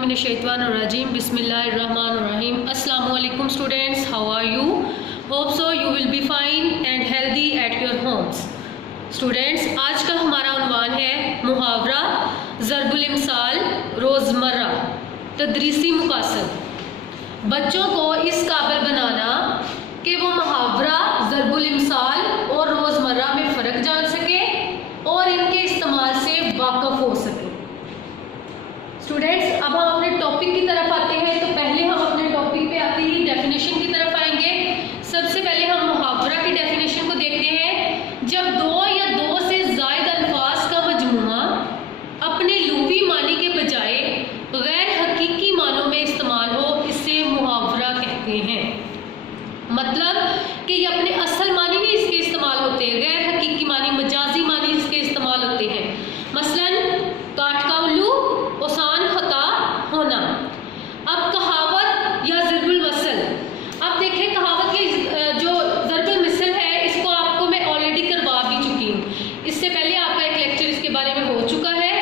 Minesh-shaytanir-rajim. Bismillahir-rahmanir-rahim. Assalamualaikum students, how are you? Hope so you will be fine and healthy at your homes. Students, आज का हमारा उन्वान है मुहावरा, ज़रबुल इमसाल, रोज़मर्रा, तदरीसी मुकासद। बच्चों को इस काबिल बनाना कि वो मुहावरा, ज़रबुल इमसाल और रोज़मर्रा में फ़र्क जान सके और इनके इस्तेमाल से वाक़फ़ हो सके। स्टूडेंट्स, अब हम अपने टॉपिक की तरफ आते हैं। तो पहले हम अपने टॉपिक पे आते ही डेफिनेशन की तरफ आएंगे। सबसे पहले हम मुहावरा की डेफिनेशन को देखते हैं। जब दो या दो से ज़ायद अल्फाज का मजमूआ अपने लुग़वी मानी के बजाय गैर हकीकी मानों में इस्तेमाल हो, इसे मुहावरा कहते हैं। मतलब कि ये अपने असल मानी नहीं इसके इस्तेमाल होते हैं, गैर हकीकी मानी, मजाजी मानी इसके इस्तेमाल होते हैं। मसलन काट का उल्लू, ओसान खता होना। अब कहावत या ज़रबुल मसल। अब देखें कहावत की जो ज़रबुल मसल है, इसको आपको मैं ऑलरेडी करवा भी चुकी हूँ। इससे पहले आपका एक लेक्चर इसके बारे में हो चुका है।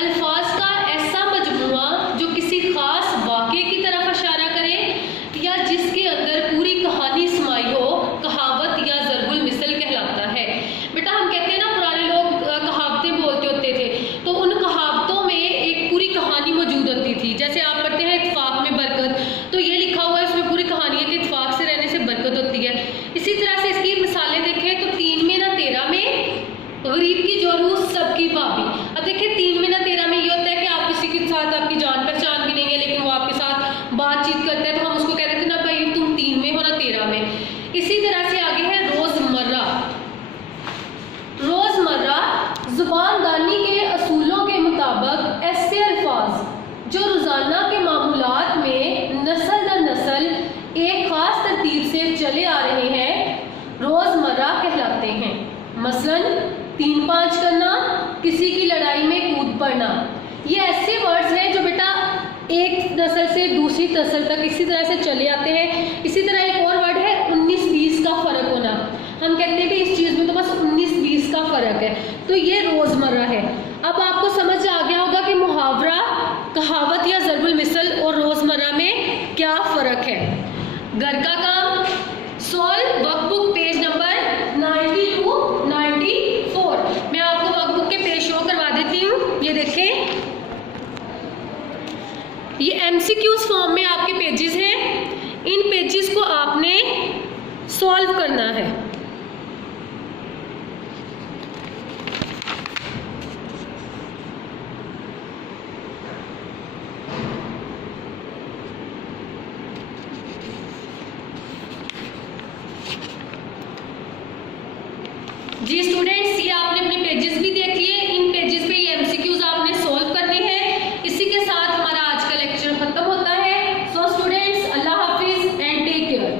अल्फाज का ऐसा मजमूआ जो किसी ख़ास वाक़े की तरफ इशारा करे या जिसके अंदर पूरी कहानी समाई हो, कहावत या ज़रबुल मसल कहलाता है। बेटा हम कहते हैं ना, पुराने लोग कहावतें बोलते होते थे, तो उन कहावतों में एक पूरी कहानी मौजूद होती थी। जैसे आप पढ़ते हैं इत्तेफाक में बरकत, तो ये लिखा हुआ है उसमें पूरी कहानी है कि इत्तेफाक से रहने से बरकत होती है। इसी तरह से इसकी मिसालें देखें तो 3 में ना 13 में गरीब की जोरू सबकी भाभी। अब देखिए 3 में ना 13 में ये होता है कि आप किसी के साथ आपकी जान पहचान भी नहीं है, लेकिन वो आपके साथ बातचीत करता है, तो हम उसको कह देते हैं ना भाई तुम 3 में हो ना 13 में। इसी तरह से आगे है रोज़मर्रा। रोज़मर्रा ज़ुबानदानी के असूलों के मुताबिक ऐसे अल्फाज जो रोज़ाना के मामूलात में नस्ल दर नस्ल एक ख़ास तरतीब से चले आ रहे हैं, रोज़मर्रा कहलाते हैं। मसलन 3-5 करना, किसी की लड़ाई में कूद पड़ना। ये ऐसे वर्ड्स हैं जो बेटा एक नस्ल से दूसरी नस्ल तक इसी तरह से चले आते हैं। इसी तरह एक और वर्ड है 19-20 का फ़र्क होना। हम कहते हैं कि इस चीज़ में तो बस 19-20 का फ़र्क है, तो ये रोज़मर्रा है। अब आपको समझ आ गया होगा कि मुहावरा, कहावत या ज़रबुल मिसल और रोज़मर्रा में क्या फ़र्क है। घर का काम solve workbook page number 90 to 94। मैं आपको वर्कबुक के पेज शो करवा देती हूँ। ये देखें, ये MCQs फॉर्म में आपके पेजेस हैं। इन पेजेस को आपने सॉल्व करना है। जी स्टूडेंट,